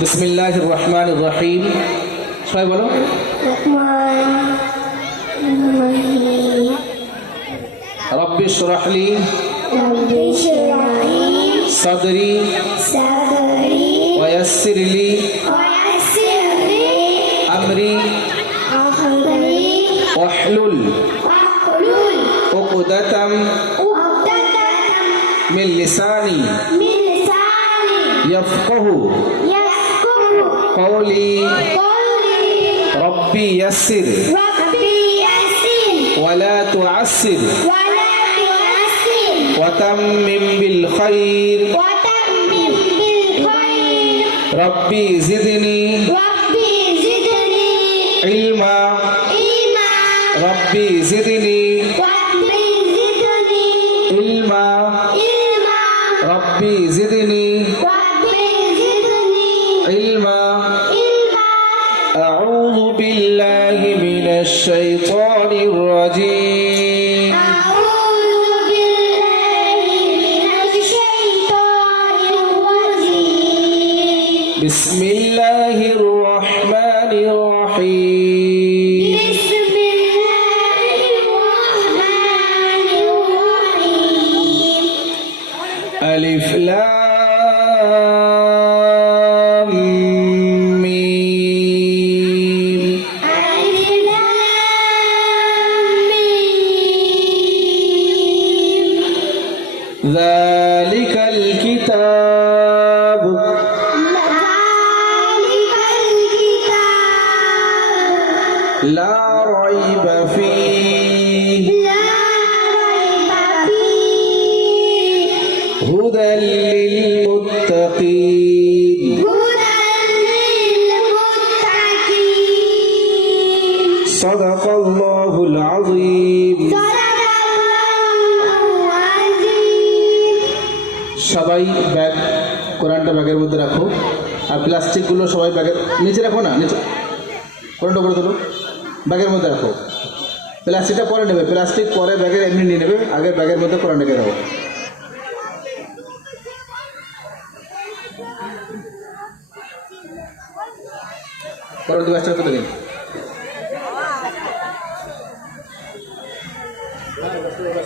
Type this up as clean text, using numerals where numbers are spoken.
বিসমিল্লাহির রহমানির রহিম। সবাই বলো। রব্বি ইশরাহ লি সাদরি ওয়া ইয়াসসির লি আমরি ওয়াহলুল উকদাতাম মিন লিসানি ইয়াফকাহু قولي ربي يسر ولا تعسر وتمم بالخير ربي زدني علما ربي زدني علما ربي زدني علما أعوذ بالله من الشيطان الرجيم بسم الله الرحمن الرحيم ألف لام ميم ذلك الكتاب لا ريب فيه هدى للمتقين صدق الله العظيم সবাই ব্যাগ কোরআনটা ব্যাগের মধ্যে রাখো আর প্লাস্টিকগুলো সবাই ব্যাগের নিচে রাখো না, নিচে কোরআনটা উপরে তোলো, ব্যাগের মধ্যে রাখো। প্লাস্টিকটা পরে নেবে, প্লাস্টিক পরে ব্যাগের এমনি নিয়ে নেবে, আগে ব্যাগের মধ্যে কোরআন রেখে রাখো। কোরআন 2 দিন।